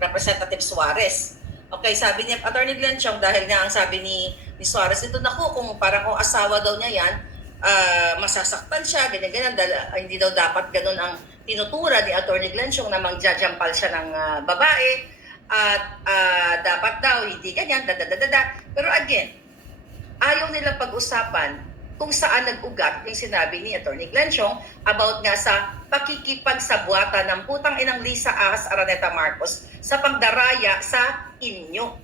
Representative Suarez. Okay, sabi niya, Attorney Glenn Chong, dahil nga ang sabi ni Suarez, ito naku, kung parang kung asawa daw niya yan, masasaktan siya, ganyan-ganyan, hindi daw dapat ganun ang tinutura ni Attorney Glenn Chong na mangjajampal siya ng babae, at dapat daw, hindi ganyan, dadadadada. Pero again, ayaw nilang pag-usapan kung saan nag-ugat yung sinabi ni Atty. Glenn Chong about nga sa pakikipagsabuatan ng putang inang Lisa Ahas Araneta Marcos sa pagdaraya sa inyo.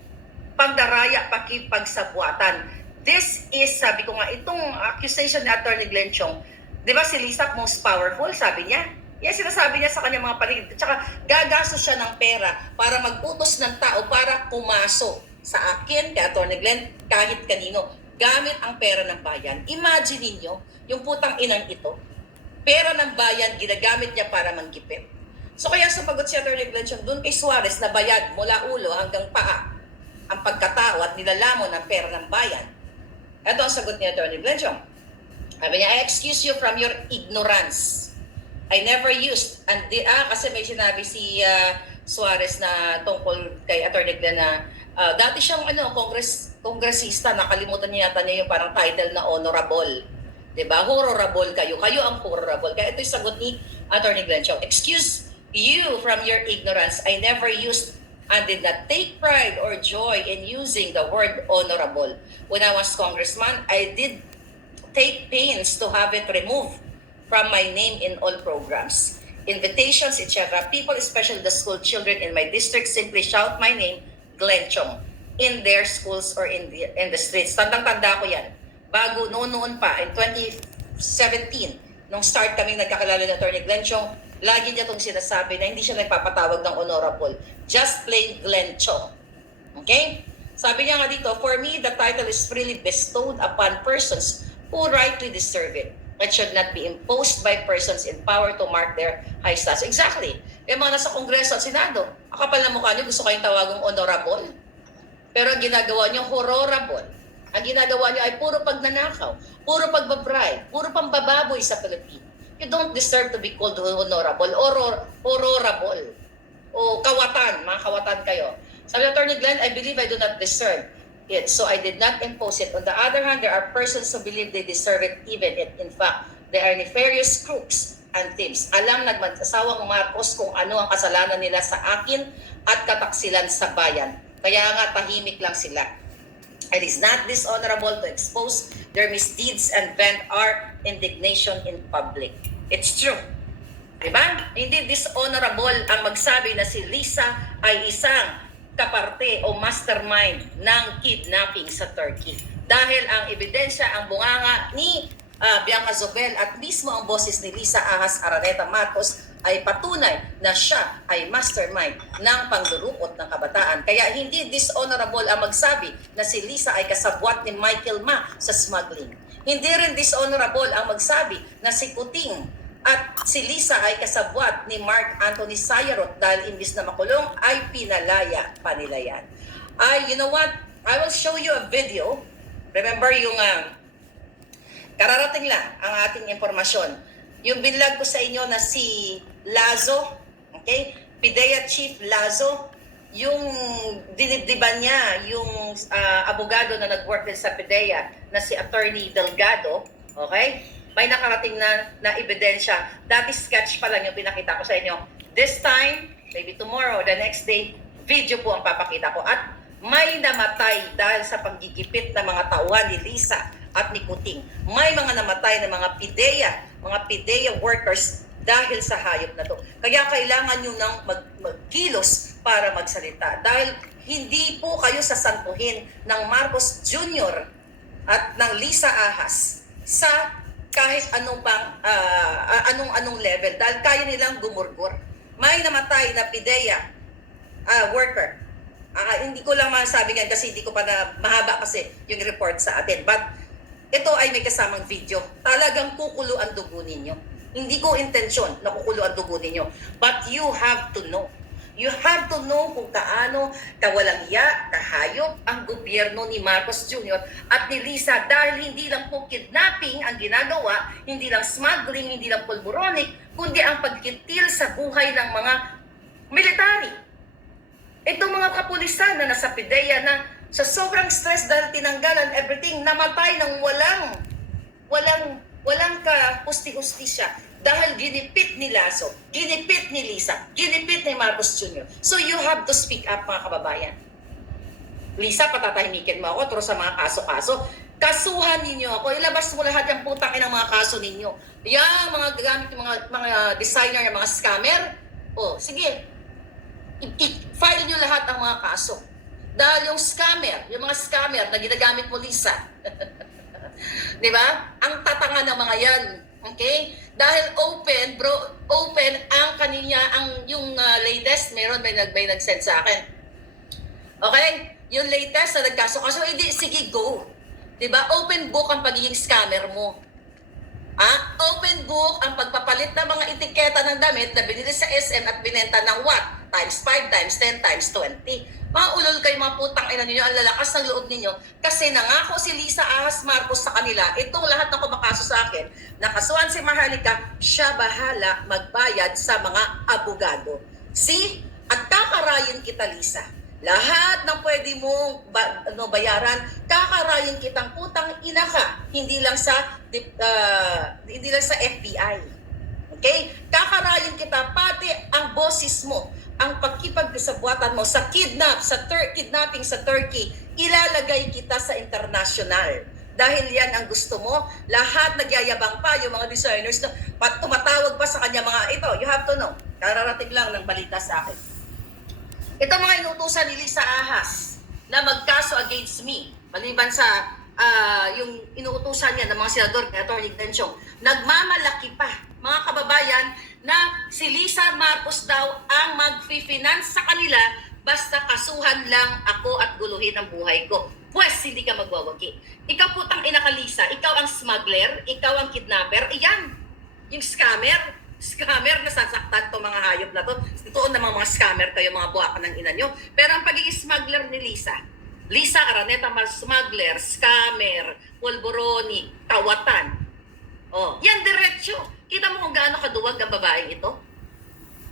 Pagdaraya, pakipagsabuatan. This is, sabi ko nga, itong accusation ni Atty. Glenn Chong, di ba si Lisa most powerful, sabi niya? Yan sinasabi niya sa kanyang mga paligid. Tsaka gagastos siya ng pera para mag-utos ng tao para pumasok sa akin, kay Atty. Glenn, kahit kanino, gamit ang pera ng bayan. Imagine niyo yung putang inang ito, pera ng bayan, ginagamit niya para manggipit. So kaya sumagot si Atty. Glenn Chong doon kay Suarez na bayad mula ulo hanggang paa ang pagkatao at nilalamon ng pera ng bayan. Ito ang sagot ni Atty. Glenn Chong. Sabi niya, I excuse you from your ignorance. I never used, kasi may sinabi si Suarez na tungkol kay Atty. Glenn na dati siyang kongresista, nakalimutan niya yata niya yung parang title na honorable. Diba? Horrible kayo. Kayo ang horrible. Kaya ito yung sagot ni Atty. Glenn Chong. Excuse you from your ignorance. I never used and did not take pride or joy in using the word honorable. When I was congressman, I did take pains to have it removed from my name in all programs. Invitations, etc. People, especially the school children in my district, simply shout my name, Glenn Chong, in their schools or in the streets. Tandang-tanda ko yan. Bago noon pa, in 2017, nung start kami nagkakilala ni Atty. Glenn Chong, lagi niya itong sinasabi na hindi siya nagpapatawag ng honorable. Just plain Glenn Chong. Okay? Sabi niya nga dito, for me, the title is freely bestowed upon persons who rightly deserve it. It should not be imposed by persons in power to mark their high status. Exactly. Kaya mga nasa Kongreso at Senado, akapal na mukha niyo, gusto kayong tawagang honorable. Pero ang ginagawa niyo, horrible. Ang ginagawa niyo ay puro pagnanakaw, puro pagbabribe, puro pambababoy sa Pilipino. You don't deserve to be called honorable or horrible. O kawatan, mga kawatan kayo. Sabi ng Atty. Glenn, I believe I do not deserve it, so I did not impose it. On the other hand, there are persons who believe they deserve it, even if in fact they are nefarious crooks and thieves. Alam nagmasasawang Marcos kung ano ang kasalanan nila sa akin at kataksilan sa bayan. Kaya nga tahimik lang sila. It is not dishonorable to expose their misdeeds and vent our indignation in public. It's true. Diba? Hindi dishonorable ang magsabi na si Lisa ay isang kaparte o mastermind ng kidnapping sa Turkey. Dahil ang ebidensya, ang bunganga ni Bianca Zobel at mismo ang boses ni Lisa Ahas Araneta Marcos ay patunay na siya ay mastermind ng pangdurukot ng kabataan. Kaya hindi dishonorable ang magsabi na si Lisa ay kasabwat ni Michael Ma sa smuggling. Hindi rin dishonorable ang magsabi na si Kuting at si Lisa ay kasabwat ni Mark Anthony Sayarot dahil imbis na makulong ay pinalaya pa nila yan. You know what? I will show you a video. Remember yung kararating lang ang ating informasyon. Yung binlag ko sa inyo na si Lazo, okay? PIDEA Chief Lazo, yung dinibdiban niya, yung abogado na nag-work din sa PIDEA na si Attorney Delgado, okay? May nakarating na ebidensya. Dati sketch pa lang yung pinakita ko sa inyo. This time, maybe tomorrow, the next day, video po ang papakita ko. At may namatay dahil sa paggigipit ng mga tauhan ni Lisa at ni Kuting. May mga namatay na mga PIDEA workers dahil sa hayop na to. Kaya kailangan nyo nang magkilos para magsalita. Dahil hindi po kayo sasantuhin ng Marcos Jr. at ng Lisa Ahas sa kahit anong anong level, dahil kaya nilang gumurgur. May namatay na PIDEA worker. Hindi ko lang masabi yan kasi hindi ko pa na mahaba kasi yung report sa atin. But ito ay may kasamang video. Talagang kukulo ang dugo ninyo. Hindi ko intensyon na kukulo ang dugo ninyo. But you have to know. You have to know kung kaano kawalang iya, kahayop ang gobyerno ni Marcos Jr. at ni Lisa dahil hindi lang po kidnapping ang ginagawa, hindi lang smuggling, hindi lang pulburonic, kundi ang pagkitil sa buhay ng mga military. Itong mga kapulisan na nasa PIDEA na sa sobrang stress dahil tinanggalan everything, namatay ng walang ka-husti-hustisya dahil ginipit ni Lasso, ginipit ni Lisa, ginipit ni Marcos Jr. So you have to speak up, mga kababayan. Lisa, patatahimikin mo ako turo sa mga kaso-kaso. Kasuhan ninyo ako. Ilabas mo lahat yung putang ng mga kaso ninyo. Yan, mga gagamit yung mga designer, yung mga scammer. O, sige. I-file nyo lahat ang mga kaso. Dahil yung mga scammer na ginagamit mo, Lisa. Di ba? Ang tatanga ng mga yan. Okay? Dahil open ang yung latest, may nag-send sa akin. Okay? Yung latest na nagkaso-kaso, hindi, sige, go. Diba? Open book ang pagiging scammer mo. Open book ang pagpapalit ng mga etiketa ng damit na binili sa SM at binenta ng what? Times 5, times 10, times 20. Mga ulol kayo, mga putang ina ninyo, ang lalakas ng loob ninyo. Kasi nangako si Lisa Ahas Marcos sa kanila, itong lahat ng kumakaso sa akin, nakasuhan si Maharlika, siya bahala magbayad sa mga abogado. See? At kakarayin kita, Lisa. Lahat ng pwede mong bayaran, kakarayin kitang putang ina ka. Hindi lang sa FBI. Okay? Kakarayin kita pati ang boses mo, ang pagkipagsabuatan mo sa kidnapping sa Turkey, ilalagay kita sa international. Dahil yan ang gusto mo, lahat nagyayabang pa yung mga designers na tumatawag pa sa kanya mga ito. You have to know. Kararating lang ng balita sa akin. Ito mga inutusan ni Lisa Ahas na magkaso against me. Maliban sa yung inuutusan niya ng mga senador kay Atty. Glenchong. Nagmamalaki pa, mga kababayan, na si Lisa Marcos daw ang mag-finance sa kanila basta kasuhan lang ako at guluhin ang buhay ko. Pwes, hindi ka magwawagi. Ikaw putang ina ka, Lisa. Ikaw ang smuggler, ikaw ang kidnapper. Iyan, yung scammer na sasaktan to mga hayop na to. Totoo na mga scammer kayo, mga buwakan ng ina nyo. Pero ang pagiging smuggler ni Lisa Araneta, smuggler, scammer, polboroni, tawatan. Oh, yan diretsyo. Kita mo kung gaano kaduwag ang babaeng ito?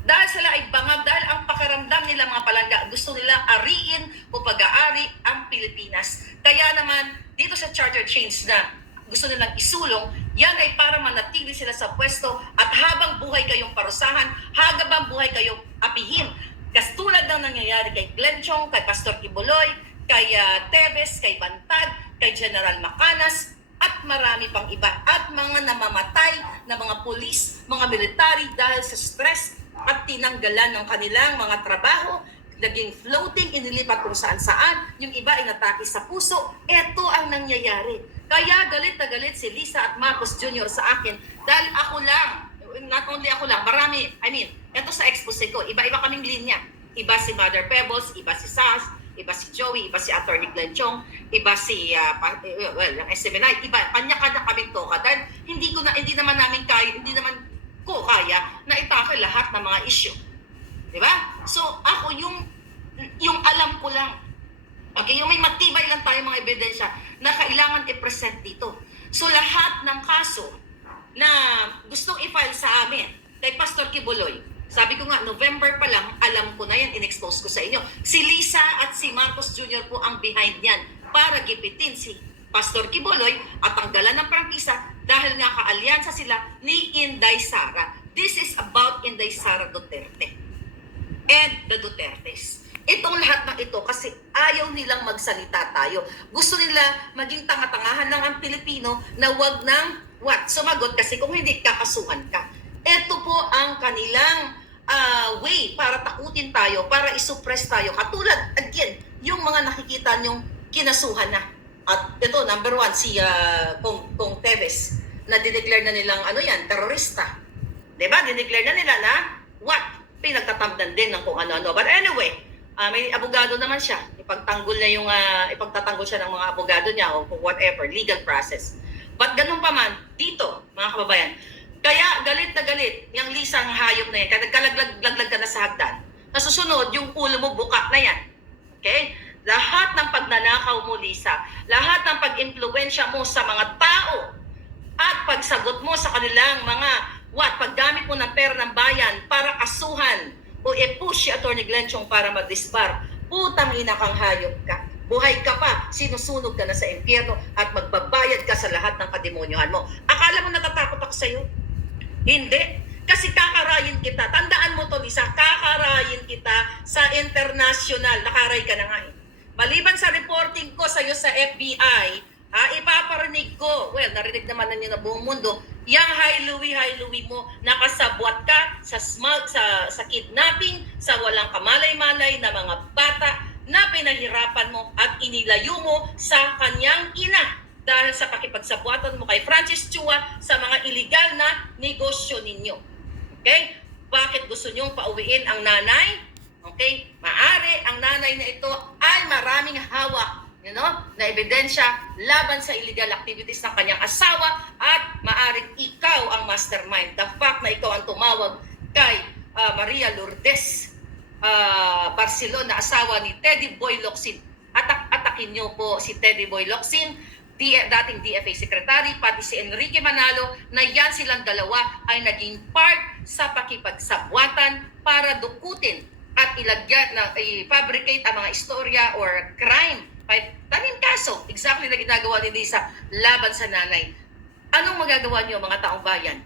Dahil sila ay bangag, dahil ang pakiramdam nila mga palangga, gusto nila ariin o pag-aari ang Pilipinas. Kaya naman, dito sa charter change na gusto nilang isulong, yan ay para manatili sila sa pwesto at habang buhay kayong parusahan, habang buhay kayong apihin. Kasi tulad ng nangyayari kay Glenchong, kay Pastor Kibuloy, kay Teves, kay Bantag, kay General Macanas, at marami pang iba. At mga namamatay na mga pulis, mga military dahil sa stress at tinanggalan ng kanilang mga trabaho, naging floating, inilipat kung saan-saan, yung iba inatake sa puso. Ito ang nangyayari. Kaya galit na galit si Lisa at Marcos Jr. sa akin dahil ako lang, not only ako lang, marami, ito sa expose ko, iba-iba kaming linya. Iba si Mother Pebbles, iba si Sas, iba si Joey, iba si Atty. Glenchong, iba si, yung SMNI, iba, kanya-kanya kaming toka dahil hindi naman ko kaya na itake lahat ng mga issue. Diba? So, ako yung alam ko lang. Okay, yung may matibay lang tayo mga ebidensya na kailangan i-present dito. So, lahat ng kaso na gustong i-file sa amin kay Pastor Kibuloy, sabi ko nga, November pa lang, alam ko na yan, in-expose ko sa inyo. Si Lisa at si Marcos Jr. po ang behind yan para gipitin si Pastor Kibuloy at tanggalan ng prangkisa dahil nga kaalyansa sila ni Inday Sara. This is about Inday Sara Duterte and the Dutertes. Itong lahat ng ito kasi ayaw nilang magsalita tayo. Gusto nila maging tanga-tangahan lang ang Pilipino na wag nang sumagot kasi kung hindi kakasuhan ka. Ito po ang kanilang way para takutin tayo, para isuppress tayo. Katulad, again, yung mga nakikita nyong kinasuhan na. At ito, number 1, si Kong Teves, na dineclare na nilang terorista. Diba? Dineclare na nila na pinagtatamdan din ng kung ano-ano. But anyway, may abogado naman siya. Ipagtatanggol siya ng mga abogado niya o whatever, legal process. But ganun pa man, dito, mga kababayan, kaya galit na galit, yung Lisang hayop na yan, kaya nagkalaglag ka na sa hagdan. Nasusunod, yung ulo mo buka na yan. Okay? Lahat ng pagnanakaw mo, Lisa, lahat ng pag-impluensya mo sa mga tao, at pagsagot mo sa kanilang mga paggamit mo ng pera ng bayan para kasuhan o i-push si Atty. Glenn Chong para mag-disbar. Putang ina kang hayop ka. Buhay ka pa, sinusunog ka na sa impyerno at magbabayad ka sa lahat ng kademonyohan mo. Akala mo natatakot ako sa'yo? Hindi. Kasi kakarayin kita. Tandaan mo to, Lisa, kakarayin kita sa international. Nakaray ka na nga eh. Maliban sa reporting ko sa'yo sa FBI, ipaparinig ko, well, narinig naman ninyo na buong mundo, yang high-Louis mo, nakasabwat ka sa kidnapping, sa walang kamalay-malay na mga bata na pinahirapan mo at inilayo mo sa kanyang ina dahil sa pakipagsabwatan mo kay Francis Chua sa mga illegal na negosyo ninyo. Okay? Bakit gusto nyong pauwiin ang nanay? Okay? Maari ang nanay na ito ay maraming hawak, na ebidensya laban sa illegal activities ng kanyang asawa at maaring ikaw ang mastermind. The fact na ikaw ang tumawag kay Maria Lourdes Barcelona, asawa ni Teddy Boy Locsin. Atakin nyo po si Teddy Boy Locsin, dating DFA Secretary, pati si Enrique Manalo, na yan silang dalawa ay naging part sa pakipagsabwatan para dukutin at ilagyan, i-fabricate ang mga istorya or crime. Tanim kaso, exactly na ginagawa ni Lisa laban sa nanay. Anong magagawa niyo mga taong bayan?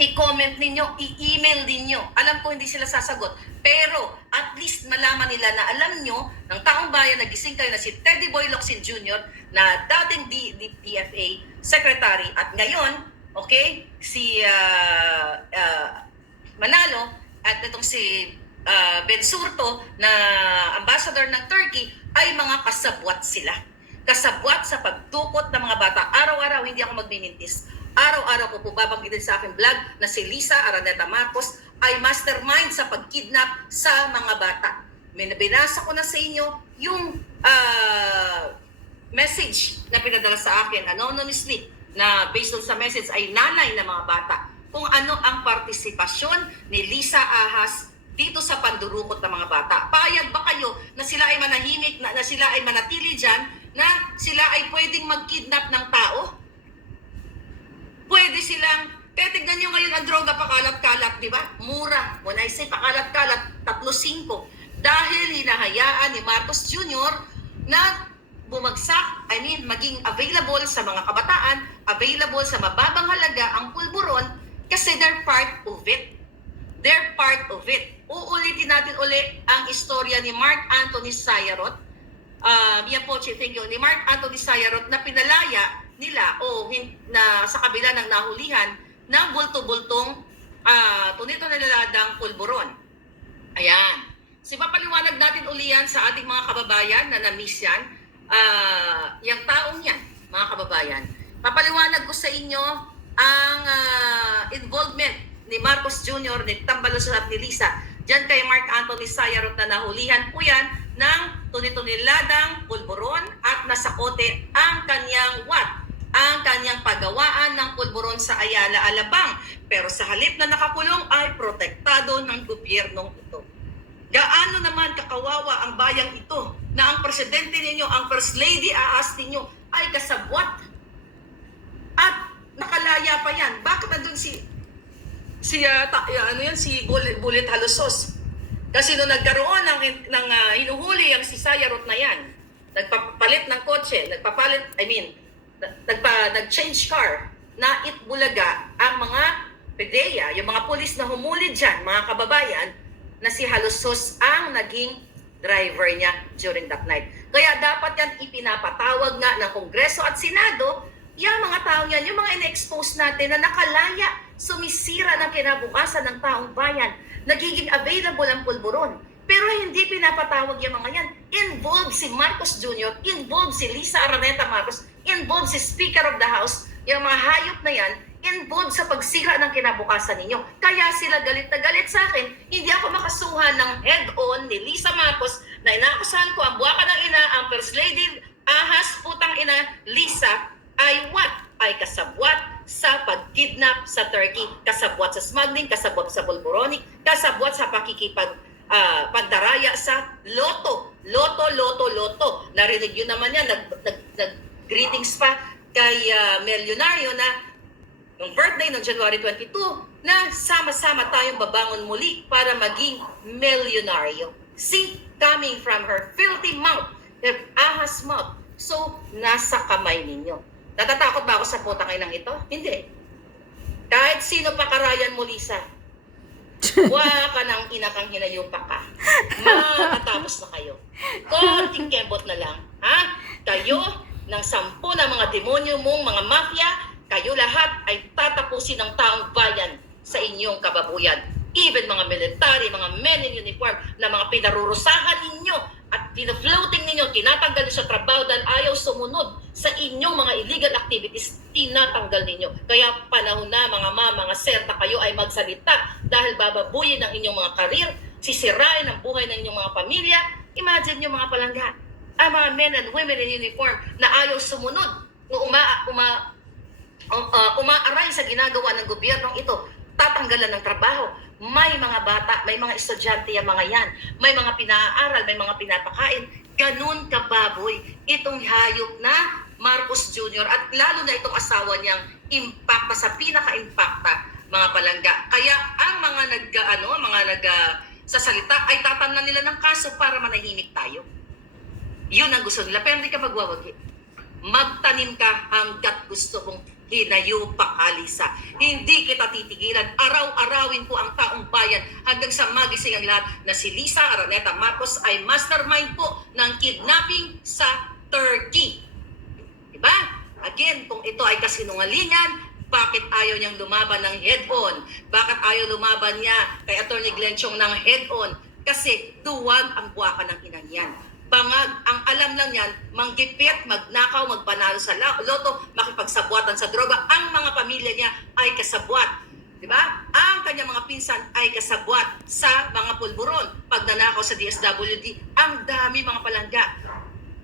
I-comment ninyo, i-email ninyo. Alam ko hindi sila sasagot. Pero at least malaman nila na alam nyo ng taong bayan, nagising kayo na si Teddy Boy Locsin Jr. na dating DFA Secretary at ngayon, okay, si Manalo at itong si Ben Surto na ambassador ng Turkey ay mga kasabwat sila. Kasabwat sa pagtukot ng mga bata. Araw-araw hindi ako magmimintis. Araw-araw ko po babanggitin sa aking vlog na si Lisa Araneta Marcos ay mastermind sa pagkidnap sa mga bata. Binasa ko na sa inyo yung message na pinadala sa akin anonymously na based on sa message ay nanay ng mga bata. Kung ano ang partisipasyon ni Lisa Ahas dito sa pandurukot ng mga bata. Payag ba kayo na sila ay manahimik, na sila ay manatili dyan, na sila ay pwedeng mag-kidnap ng tao? Pwede silang, kaya tignan nyo ngayon ang droga pakalat-kalat, di ba? Mura. When I say pakalat-kalat, 3-5. Dahil hinahayaan ni Marcos Jr. na bumagsak, maging available sa mga kabataan, available sa mababang halaga ang pulburon kasi they're part of it. They're part of it. Uulitin natin uli ang istorya ni Mark Anthony Sayarot. Yan po, thank you. Ni Mark Anthony Sayarot na pinalaya nila na sa kabila ng nahulihan ng bulto-bultong tunito na laladang pulburon. Ayan. So, papaliwanag natin uli yan sa ating mga kababayan na na-miss yan. Yung taong yan, mga kababayan. Papaliwanag ko sa inyo ang involvement ni Marcos Jr., ni Tambalos at ni Lisa. Diyan kay Mark Anthony Sayarot na nahulihan po yan ng tunituniladang pulburon at nasakote ang kanyang ang kanyang paggawaan ng pulburon sa Ayala, Alabang. Pero sa halip na nakakulong ay protektado ng gobyernong ito. Gaano naman kakawawa ang bayang ito na ang presidente ninyo, ang First Lady Ahas ninyo ay kasabwat. At nakalaya pa yan. Bakit nandun si Bullet Halosos? Kasi nung nagkaroon ng hinuhuli ang si Sayarot na yan, nagpapalit ng kotse, nag-change car, na itbulaga ang mga PDEA, yung mga pulis na humuli dyan, mga kababayan, na si Halosos ang naging driver niya during that night. Kaya dapat yan ipinapatawag nga ng Kongreso at Senado, yung mga tao yan, yung mga in-expose natin na nakalaya, sumisira ng kinabukasan ng taong bayan, nagiging available ang pulburon. Pero hindi pinapatawag yung mga yan. Involved si Marcos Jr., involved si Lisa Araneta Marcos, involved si Speaker of the House, yung mga hayop na yan, involved sa pagsira ng kinabukasan ninyo. Kaya sila galit na galit sa akin. Hindi ako makasuhan ng head-on ni Lisa Marcos na inaakusahan ko ang buwaka ng ina, ang First Lady Ahas, putang ina, Lisa, ay ay kasabwat sa pagkidnap sa Turkey, kasabwat sa smuggling, kasabwat sa pulburonic, kasabwat sa pagdaraya sa loto. Narinig yun naman yan, nag-greetings pa kay Milyonaryo na yung birthday ng January 22, na sama-sama tayong babangon muli para maging milyonaryo. See, coming from her filthy mouth, her ahas mouth. So, nasa kamay ninyo. Natatakot ba ako sa putang inang ito? Hindi. Kahit sino pa karayan mo, Lisa, ka ng inakang hinayupa ka. Makatapos na kayo. Konting kembot na lang. Ha? Kayo, ng 10 na mga demonyo mong mga mafia, kayo lahat ay tatapusin ng taong bayan sa inyong kababuyan. Even mga military, mga men in uniform na mga pinarurusahan ninyo at pinafloating ninyo, tinatanggal sa trabaho dahil ayaw sumunod sa inyong mga illegal activities, tinatanggal ninyo. Kaya panahon na mga serta kayo ay magsalita dahil bababuyin ang inyong mga karir, sisirain ang buhay ng inyong mga pamilya. Imagine nyo mga palangga, ang mga men and women in uniform na ayaw sumunod, umaaray sa ginagawa ng gobyernong ito, tatanggalan ng trabaho. May mga bata, may mga estudyante yung mga yan, may mga pinaaral, may mga pinapakain. Ganun kababoy itong hayop na Marcos Jr. at lalo na itong asawa niyang impacta sa pinaka-impacta, mga palangga. Kaya ang mga sasalita ay tatamnan nila ng kaso para manahimik tayo. Yun ang gusto nila, pero hindi ka magwawagi. Magtanim ka hanggat gusto mong hinayupa ka, Lisa. Hindi kita titigilan. Araw-arawin ko ang taong bayan hanggang sa magising ang lahat na si Lisa Araneta Marcos ay mastermind po ng kidnapping sa Turkey. Diba? Again, kung ito ay kasinungalingan, bakit ayaw niyang lumaban ng head-on? Bakit ayaw lumaban niya kay Atty. Glenn Chong ng head-on? Kasi duwag ang buwaka ng inang yan. Bangag, ang alam lang yan, manggipit, magnakaw, magpanalo sa loto, makipagsabwatan sa droga. Ang mga pamilya niya ay kasabwat. Diba? Ang kanyang mga pinsan ay kasabwat sa mga pulburon. Pag nanakaw sa DSWD, ang dami mga palangga.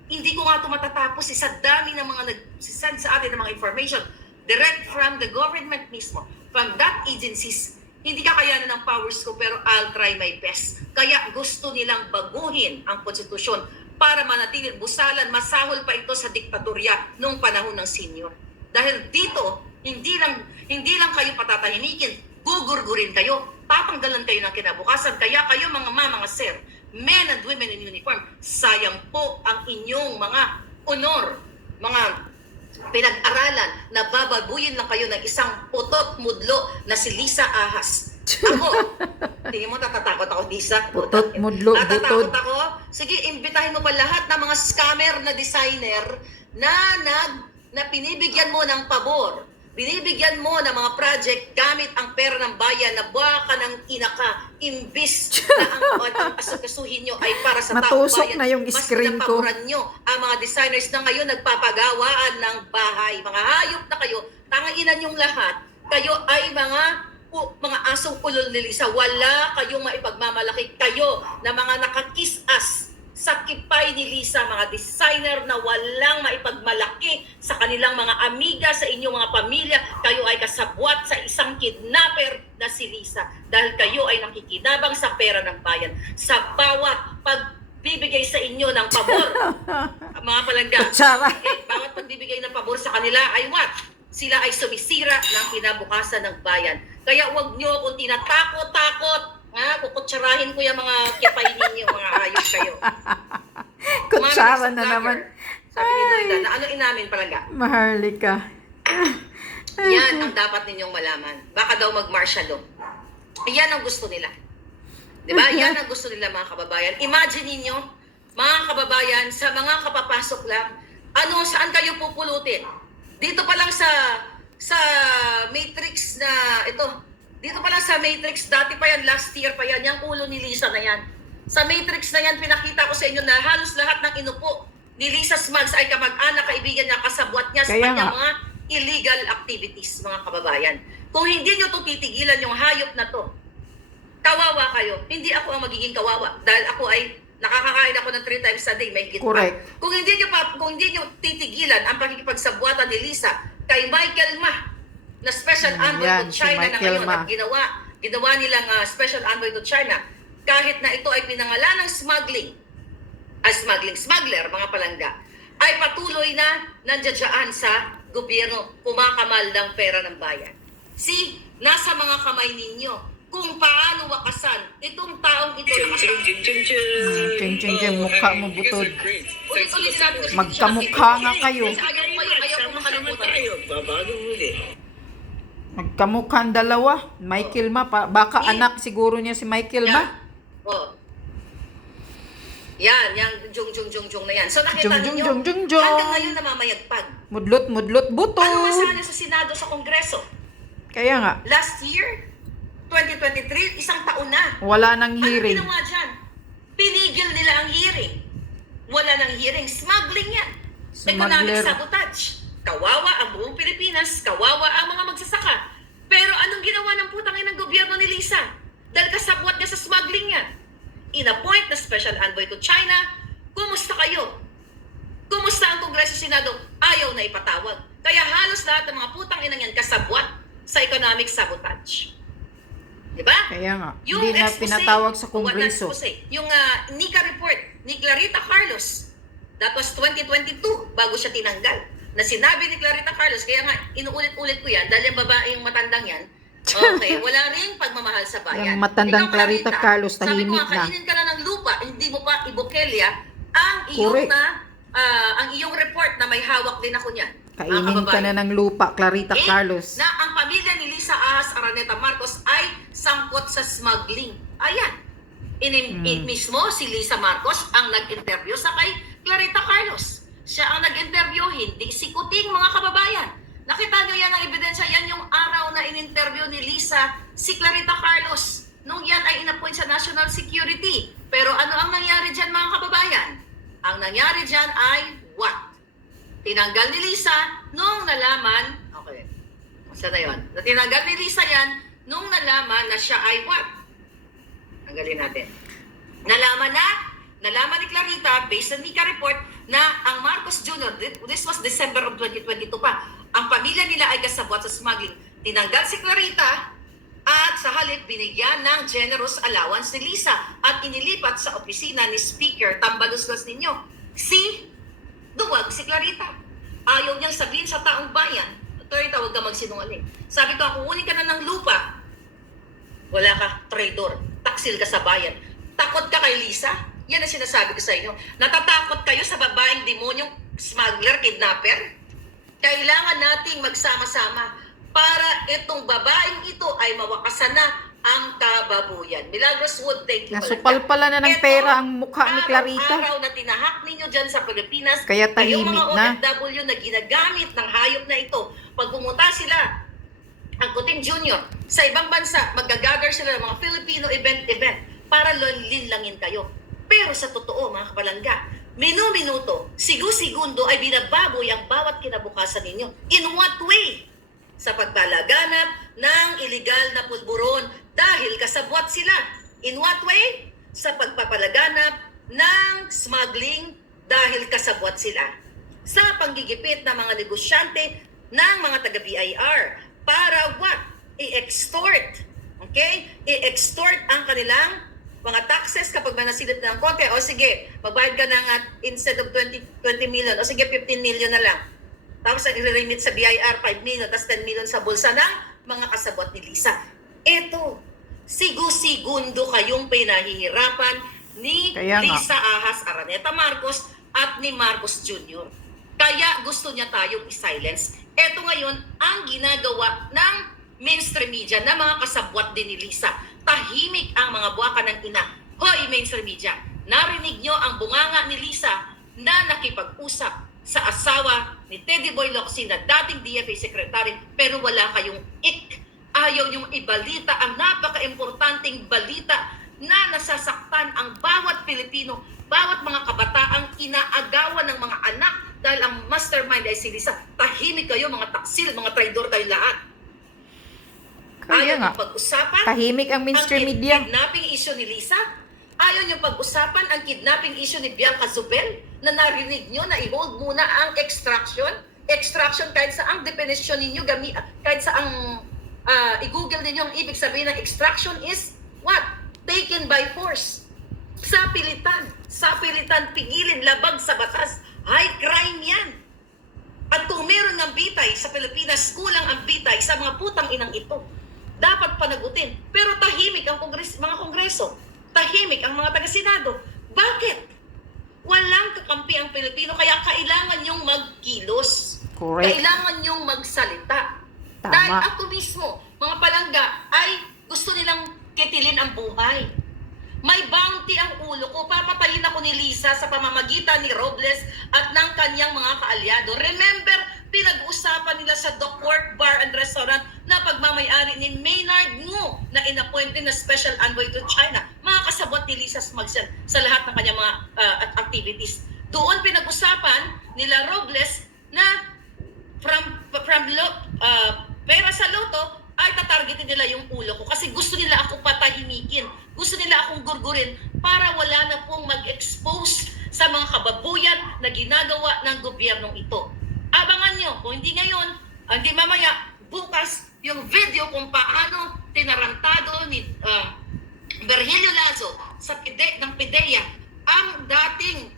Hindi ko nga ito matatapos. Sa dami ng mga nagsisend sa atin ng mga information direct from the government mismo, from that agencies. Hindi kakayanan ng powers ko pero I'll try my best. Kaya gusto nilang baguhin ang konstitusyon para manatili busalan, masahol pa ito sa diktatorya noong panahon ng senior. Dahil dito, hindi lang kayo patatahimikin, gugurgurin kayo, tatanggalan kayo ng kinabukasan. Kaya kayo mga sir, men and women in uniform, sayang po ang inyong mga honor, mga pinag-aralan na bababuyin lang kayo ng isang putot mudlo na si Lisa Ahas. Ako, tingin mo natatakot ako, Lisa? Putot mudlo, natatakot butod. ako? Sige, imbitahin mo pa lahat ng mga scammer na designer na pinibigyan mo ng pabor. Binibigyan mo ng mga project gamit ang pera ng bayan na baka ng inaka, imbis na ang asukasuhin nyo ay para sa taong Matusok bayan. na yung screen Mas ko. pinapaboran nyo ang mga designers na ngayon nagpapagawaan ng bahay. Mga hayop na kayo, tanginan yung lahat. Kayo ay mga asong ulol ni Lisa. Wala kayong maipagmamalaki. Kayo na mga nakakiss-ass sa kipay ni Lisa, mga designer na walang maipagmalaki sa kanilang mga amiga, sa inyong mga pamilya. Kayo ay kasabwat sa isang kidnapper na si Lisa dahil kayo ay nakikinabang sa pera ng bayan. Sa bawat pagbibigay sa inyo ng pabor, mga palangga, bawat pagbibigay ng pabor sa kanila ay what? Sila ay sumisira ng kinabukasan ng bayan. Kaya huwag nyo akong tinatakot-takot. Kukutsarahin ko yung mga kipay ninyo, mga ayos kayo. Kutsara na naman. Sabi ni Loida, na ano inamin palangga? Maharlika. Yan ang dapat ninyong malaman. Baka daw mag-martial law. Yan ang gusto nila. Diba? Yan ang gusto nila mga kababayan. Imagine ninyo, mga kababayan, sa mga kapapasok lang, saan kayo pupulutin? Dito pa lang sa Matrix na ito, dito pa lang sa Matrix, dati pa yan, last year pa yan, yung ulo ni Lisa na yan. Sa Matrix na yan, pinakita ko sa inyo na halos lahat ng inupo ni Lisa Smugs ay kamag-anak, kaibigan niya, kasabwat niya sa kanyang mga illegal activities, mga kababayan. Kung hindi nyo ito titigilan yung hayop na to, kawawa kayo. Hindi ako ang magiging kawawa dahil ako ay nakakakain ako ng 3 times a day, may higit pa. Correct. Kung hindi nyo titigilan ang pakikipagsabwatan ni Lisa kay Michael Ma, na special envoy to China na ngayon at ginawa nilang special envoy to China, kahit na ito ay pinangalan ng smuggler, mga palangga, ay patuloy na nandiyan sa gobyerno, kumakamal ng pera ng bayan. See, nasa mga kamay ninyo kung paano wakasan itong taong ito na Ching, mukha mo butod. Ulit-ulit natin kasi Magkamukha nga kayo. Ayaw ko makalimutan. Babago muli. Magkamukha ang dalawa. Michael Ma. Baka anak siguro niya si Michael Ma. Oh. Yan, yung jung na yan. So nakita Jung, ninyo, jung, jung, jung. hanggang ngayon namamayagpag. Mudlot, Ano butod. masaya sa Senado, sa Kongreso? Kaya nga, Last year, 2023, isang taon na. wala nang Ano hearing. ginawa dyan? Pinigil nila ang hearing. Wala nang hearing. Smuggling yan. Economic Smuggler. sabotage. Kawawa ang buong Pilipinas. Kawawa ang mga magsasaka. Pero anong ginawa ng putang inang gobyerno ni Lisa? Dahil kasabwat niya sa smuggling yan. In-appoint na special envoy to China. Kumusta kayo? Kumusta ang Kongreso Senado? Ayaw na ipatawag. Kaya halos lahat ng mga putang inang yan kasabwat sa economic sabotage. Diba? Kaya nga, Yung hindi na expose, pinatawag sa o what not Kongreso. expose, yung NICA report ni Clarita Carlos, that was 2022, bago siya tinanggal. Na sinabi ni Clarita Carlos, kaya nga inuulit-ulit ko yan, dahil yung babaeng matandang yan, okay, wala ring pagmamahal sa bayan. Yung matandang Ikaw, Clarita Carlos, sabi ko tahimik nga, na. kainin ka na ng lupa, hindi mo pa ibokelya ang iyong Correct. ang iyong report na may hawak din ako niyan. Kainin ka na ng lupa, Clarita Carlos. Na ang pamilya ni Lisa Ahas Araneta Marcos ay sangkot sa smuggling. Ayan. Mismo si Lisa Marcos ang nag-interview sa kay Clarita Carlos. Siya ang nag-interview, hindi si Kuting, mga kababayan. Nakita nyo yan ang ebidensya. Yan yung araw na in-interview ni Lisa si Clarita Carlos. Nung yan ay inappoint sa National Security. Pero ano ang nangyari dyan, mga kababayan? Ang nangyari dyan ay what? Tinanggal ni Lisa nung nalaman, okay, saan na yun? Tinanggal ni Lisa yan nung nalaman na siya ay what? Tanggalin natin. Nalaman ni Clarita, based on NICA report, na ang Marcos Jr., this was December of 2022 pa, ang pamilya nila ay kasabwat sa smuggling. Tinanggal si Clarita at sa halip binigyan ng generous allowance ni Lisa at inilipat sa opisina ni Speaker Tambaluslos ninyo. Duwag si Clarita. Ayaw niyang sabihin sa taong bayan, Clarita, huwag ka magsinungaling. Sabi ko, kukunin ka na ng lupa. Wala ka, traitor. Taksil ka sa bayan. Takot ka kay Lisa? Yan ang sinasabi ko sa inyo. Natatakot kayo sa babaeng demonyong smuggler, kidnapper? Kailangan nating magsama-sama para itong babaeng ito ay mawakasan na ang kababuyan. Milagros Wood, thank you. Nasupal pala na ng Ito, pera ang mukha ni Clarita. araw-araw na tinahak ninyo dyan sa Pilipinas, Kaya tahimik kayong mga na. OFW na ginagamit ng hayop na ito. Pag pumunta sila, ang Kuting Junior, sa ibang bansa, magagather sila ng mga Filipino event para linlangin kayo. Pero sa totoo, mga kapalangga, minu-minuto, sigu-segundo ay binababoy ang bawat kinabukasan ninyo. In what way? Sa pagpalaganap ng iligal na pulburon dahil kasabwat sila. In what way? Sa pagpapalaganap ng smuggling dahil kasabwat sila. Sa panggigipit ng mga negosyante ng mga taga-BIR para what? I-extort. Okay? I-extort ang kanilang mga taxes kapag manasilip na ng konti. O sige, magbayad ka ng instead of 20 million, o sige 15 million na lang. Tapos ang i-remit sa BIR, 5 million, tapos 10 million sa bulsa ng mga kasabot ni Lisa. Ito, sigu-segundo kayong pinahihirapan ni Kaya nga. Lisa Ahas Araneta Marcos at ni Marcos Jr. Kaya gusto niya tayong i-silence. Ito ngayon ang ginagawa ng mainstream media na mga kasabwat din ni Lisa. Tahimik ang mga buwaka ng ina. Hoy, mainstream media, narinig nyo ang bunganga ni Lisa na nakipag-usap sa asawa ni Teddy Boy Locsin na dating DFA Secretary, pero wala kayong ayaw yung ibalita ang napaka-importanting balita na nasasaktan ang bawat Pilipino, bawat mga kabataang inaagawan ng mga anak dahil ang mastermind ay si Lisa. Tahimik kayo, mga taksil, mga traidor kayo lahat. Kaya Ayaw nga, yung pag-usapan tahimik ang mainstream ang media. kidnapping issue ni Lisa. Ayaw nyo pag-usapan ang kidnapping issue ni Bianca Zubel na narinig nyo na i-hold muna ang extraction. Extraction kahit sa ang definition ninyo, kahit sa ang i-google ninyo ang ibig sabihin ng extraction is what? Taken by force. Sapilitan. Sapilitan, pigilin, labag sa batas. High crime yan. At kung meron ng bitay sa Pilipinas, kulang ang bitay sa mga putang inang ito. panagutin. Pero tahimik ang mga kongreso. Tahimik ang mga taga-senado. Bakit? Walang kakampi ang Pilipino, kaya kailangan yung magkilos. Correct. Kailangan yung magsalita. Tama. Dahil ako mismo, mga palangga, ay gusto nilang kitilin ang buhay. May bounty ang ulo ko. Papatayin ako ni Lisa sa pamamagitan ni Robles at ng kanyang mga kaalyado. Remember, pinag-usapan nila sa Dock Court Bar and Restaurant na pagmamayari ni Maynard Ngu na inappointed na special envoy to China. Mga kasabot ni Lisa Smagsen sa lahat ng kanyang mga activities. Doon pinag-usapan nila Robles na pera sa loto ay tatargetin nila yung ulo ko kasi gusto nila ako patahimikin. Gusto nila akong gurgurin para wala na pong mag-expose sa mga kababuyan na ginagawa ng gobyernong ito. Abangan nyo, kung hindi ngayon, hindi mamaya, bukas, yung video kung paano tinarantado ni Virgilio Lazo sa ng PIDEA ang dating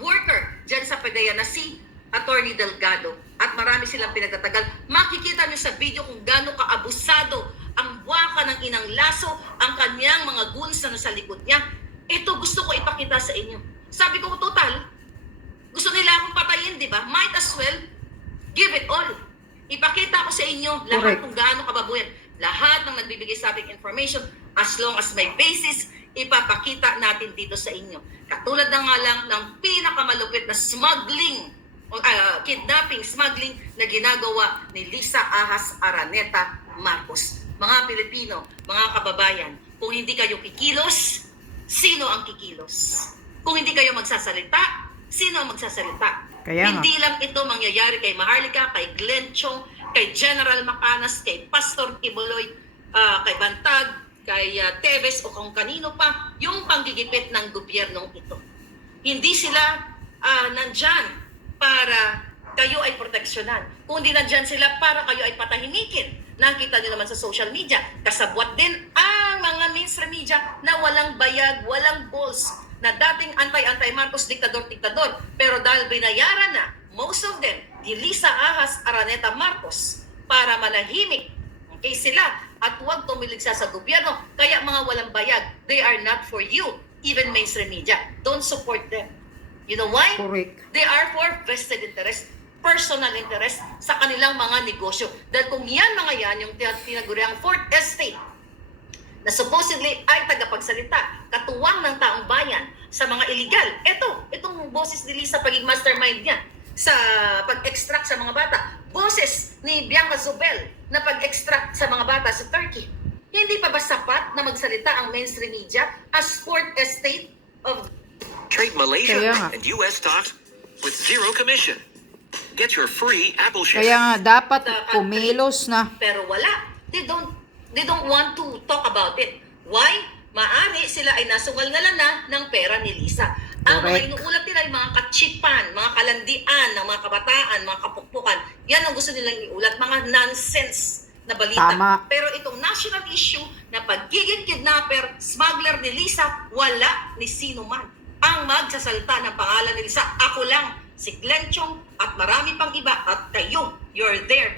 worker dyan sa PIDEA na si Attorney Delgado at marami silang pinagtatagal. Makikita niyo sa video kung gaano kaabusado ang buwaka ng inang Lazo, ang kanyang mga goons na nasa likod niya. Ito gusto ko ipakita sa inyo. Sabi ko, total, gusto nila akong patayin, di ba? Might as well give it all. Ipakita ko sa inyo lahat kung gaano kababuyan. Lahat ng nagbibigay sa ating information, as long as may basis, ipapakita natin dito sa inyo. Katulad na nga lang ng pinakamalupit na smuggling, kidnapping, smuggling na ginagawa ni Lisa Ahas Araneta Marcos. Mga Pilipino, mga kababayan, kung hindi kayo kikilos, sino ang kikilos? Kung hindi kayo magsasalita, sino ang magsasalita? Hindi lang ito mangyayari kay Maharlika, kay Glenn Chong, kay General Macanas, kay Pastor Kibuloy, kay Bantag, kay Teves o kung kanino pa, yung panggigipit ng gobyernong ito. Hindi sila nandyan para kayo ay proteksyonan. Kung di nandyan sila para kayo ay patahimikin. Nakita niyo naman sa social media, kasabwat din ang mga mainstream media na walang bayag, walang balls, na dating antay-antay Marcos, diktador-diktador. Pero dahil binayaran na, most of them, di Lisa Ahas Araneta Marcos, para manahimik, okay sila, at huwag tumilig sa gobyerno, kaya mga walang bayag, they are not for you, even mainstream media. Don't support them. You know why? Correct. They are for vested interest, personal interest sa kanilang mga negosyo. Dahil kung yan yung tinaguriang Fourth Estate, na supposedly ay tagapagsalita, katuwang ng taong bayan sa mga illegal. Itong boses ni Lisa pagiging mastermind niya sa pag-extract sa mga bata. Boses ni Bianca Zobel na pag-extract sa mga bata sa Turkey. Hindi pa ba sapat na magsalita ang mainstream media as Fourth Estate of Trade Malaysia and US stocks with zero commission. Get your free Apple share. Kaya nga, dapat kumilos na. Pero wala. They don't want to talk about it. Why? Maari sila ay nasungal-ngalan na ng pera ni Lisa. Ang mga inuulat nila ay mga kachipan, mga kalandian, ng mga kabataan, mga kapukpukan. Yan ang gusto nilang iulat. Mga nonsense na balita. Tama. Pero itong national issue na pagiging kidnapper, smuggler ni Lisa, wala ni sino man ang magsasalita ng pangalan ni Lisa. Ako lang, si Glenn Chong, at marami pang iba, at kayo, you're there,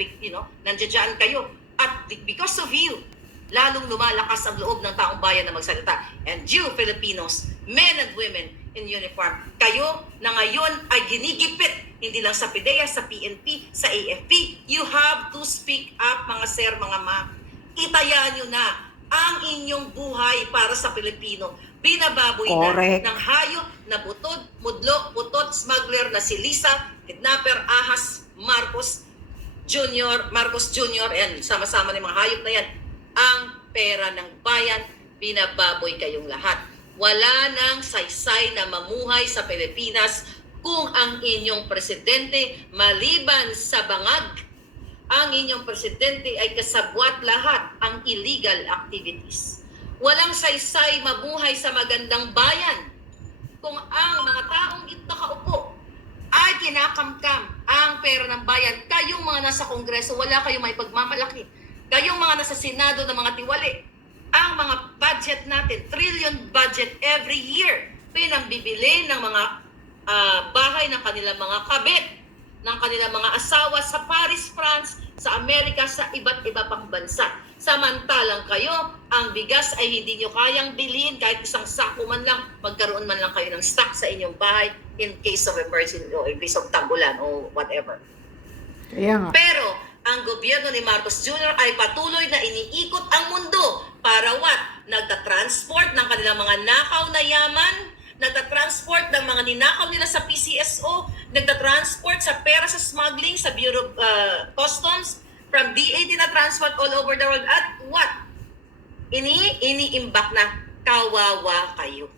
nandiyan kayo. At because of you, lalong lumalakas ang loob ng taong bayan na magsalita. And you, Filipinos, men and women in uniform, kayo na ngayon ay ginigipit, hindi lang sa PIDEA, sa PNP, sa AFP, you have to speak up, mga sir, mga ma. Itaya nyo na ang inyong buhay para sa Pilipino. Binababoy na ng hayop na butod, mudlo, putot, smuggler na si Lisa, kidnapper Ahas Marcos Jr., and sama-sama ng mga hayop na yan, ang pera ng bayan, binababoy kayong lahat. Wala nang saysay na mamuhay sa Pilipinas kung ang inyong presidente, maliban sa bangag, ang inyong presidente ay kasabwat lahat ang illegal activities. Walang saysay mabuhay sa magandang bayan kung ang mga taong ito nakaupo ay kinakamkam ang pera ng bayan. Kayong mga nasa Kongreso, wala kayong may pagmamalaki. Kayong mga nasa Senado ng mga tiwali, ang mga budget natin, trillion budget every year, pinambibili ng mga bahay ng kanilang mga kabit. ng kanilang mga asawa sa Paris, France, sa Amerika, sa iba't iba pang bansa. Samantalang kayo, ang bigas ay hindi nyo kayang bilhin kahit isang sako man lang, magkaroon man lang kayo ng stock sa inyong bahay in case of emergency o in case of tagulan o whatever. Kaya nga. Pero ang gobyerno ni Marcos Jr. ay patuloy na iniikot ang mundo para what? Nagtatransport ng kanilang mga nakaw na yaman, nagtatransport ng mga ninakaw nila sa PCSO, nagtatransport sa pera sa smuggling, sa Bureau of Customs, from DA na-transport all over the world. At what? Iniimbak na kawawa kayo.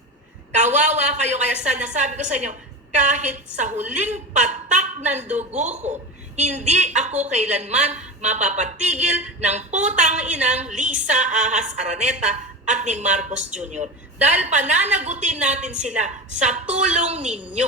Kawawa kayo, kaya nasabi ko sa inyo, kahit sa huling patak ng dugo ko, hindi ako kailanman mapapatigil ng putang inang Lisa Ahas Araneta at ni Marcos Jr. Dahil pananagutin natin sila sa tulong ninyo.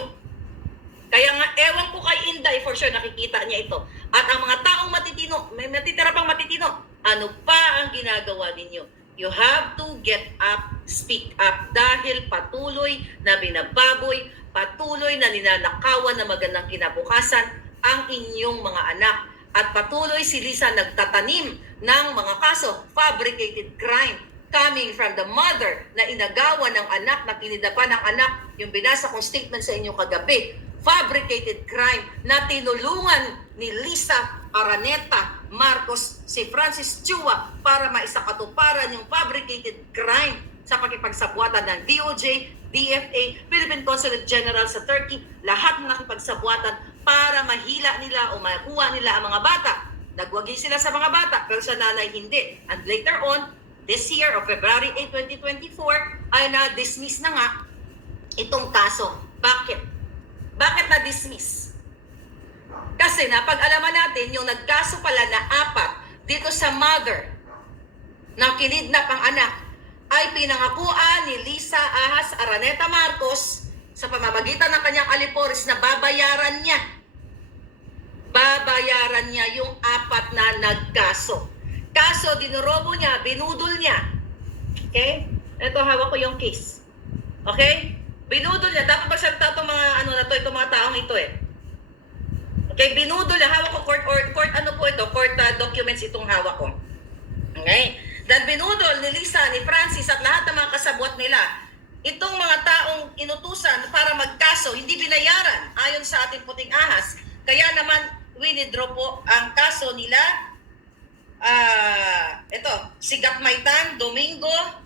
Kaya nga, ewan ko kay Inday, for sure nakikita niya ito. At ang mga taong matitino, may matitira pang matitino, ano pa ang ginagawa ninyo? You have to get up, speak up, dahil patuloy na binababoy, patuloy na ninanakawan na magandang kinabukasan ang inyong mga anak. At patuloy si Lisa nagtatanim ng mga kaso, fabricated crime, coming from the mother na inagawan ng anak, na kinidapan ng anak, yung binasa kong statement sa inyo kagabi, fabricated crime na tinulungan ni Lisa Araneta Marcos si Francis Chua para maisakatuparan yung fabricated crime sa pakipagsabwatan ng DOJ, DFA, Philippine Consulate General sa Turkey, lahat na nakipagsabuatan para mahila nila o makuha nila ang mga bata. Nagwagi sila sa mga bata, pero sa nanay hindi. And later on, this year of February 8, 2024, ay na-dismiss na nga itong kaso. Bakit? Bakit na-dismiss? Kasi napag-alaman natin yung nagkaso pala na 4 dito sa mother na kinidnap ang anak ay pinangakuan ni Lisa Ahas Araneta Marcos sa pamamagitan ng kanyang aliporis na babayaran niya. Babayaran niya yung 4 na nagkaso. Kaso, dinurobo niya, binudol niya. Okay? Ito, hawak ko yung case. Okay? Binudol niya. Dapat magsalita itong mga, itong mga taong ito eh. Okay? Binudol niya. Hawak ko court documents itong hawak ko. Okay? Dahil binudol ni Lisa, ni Francis, at lahat ng mga kasabwat nila, itong mga taong inutusan para magkaso, hindi binayaran ayon sa ating puting ahas. Kaya naman, winidraw po ang kaso nila. Ito, si Gatmaytan, Domingo,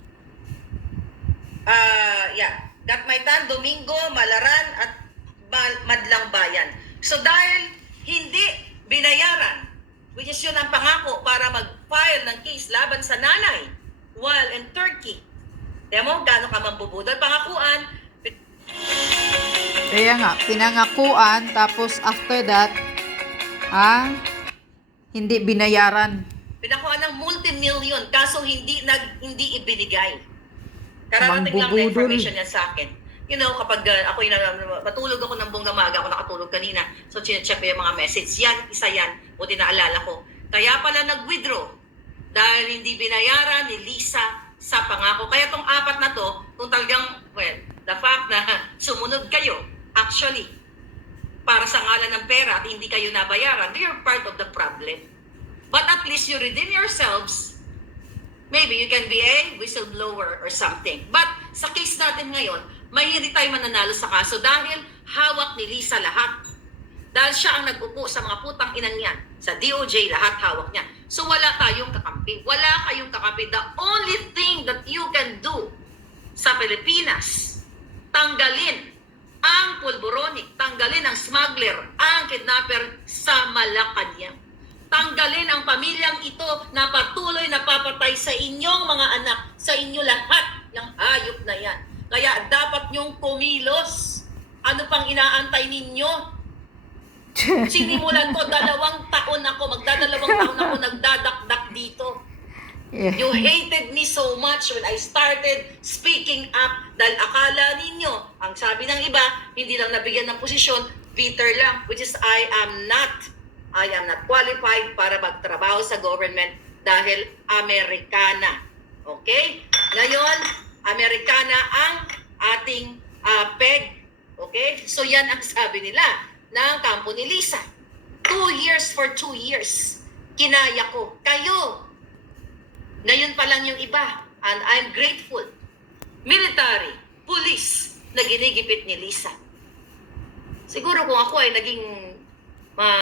Gatmaytan, Domingo, Malaran, at Madlang Bayan. So dahil hindi binayaran, which is yun ang pangako para mag-file ng case laban sa nanay while in Turkey. Tiyan mo, gano'n ka mambubudol? Pangakuan. Kaya nga, pinangakuan, tapos after that, hindi binayaran. Pinakuha ng multi-million, kaso hindi ibinigay. Kararating lang na information yan sa akin. You know, kapag matulog ako ng buong gamaga, ako nakatulog kanina, so chinecheck ko yung mga message. Yan, isa yan, buti naalala ko. Kaya pala nag-withdraw dahil hindi binayaran ni Lisa sa pangako. Kaya tong 4 na to, kung talagang, the fact na sumunod kayo, actually, para sa ngalan ng pera at hindi kayo nabayaran, you're part of the problem. But at least you redeem yourselves. Maybe you can be a whistleblower or something. But sa case natin ngayon, may hindi tayo mananalo sa kaso dahil hawak ni Lisa lahat. Dahil siya ang nag-upo sa mga putang inang yan. Sa DOJ, lahat hawak niya. So wala tayong kakampi. Wala kayong kakampi. The only thing that you can do sa Pilipinas, tanggalin ang pulburonik, tanggalin ang smuggler, ang kidnapper sa Malacanang. Tanggalin ang pamilyang ito na patuloy na papatay sa inyong mga anak, sa inyo lahat ng hayop na yan. Kaya dapat nyong kumilos. Ano pang inaantay ninyo? Sinimulan ko, 2 taon ako, magdadalawang taon ako nagdadakdak dito. Yeah. You hated me so much when I started speaking up dahil akala ninyo, ang sabi ng iba, hindi lang nabigyan ng posisyon, Peter lang, which is I am not qualified para magtrabaho sa government dahil Amerikana. Okay? Ngayon, Amerikana ang ating peg. Okay? So yan ang sabi nila ng kampo ni Lisa. 2 years for 2 years. Kinaya ko. Kayo. Ngayon pa lang yung iba. And I'm grateful. Military, police, na ginigipit ni Lisa. Siguro kung ako ay naging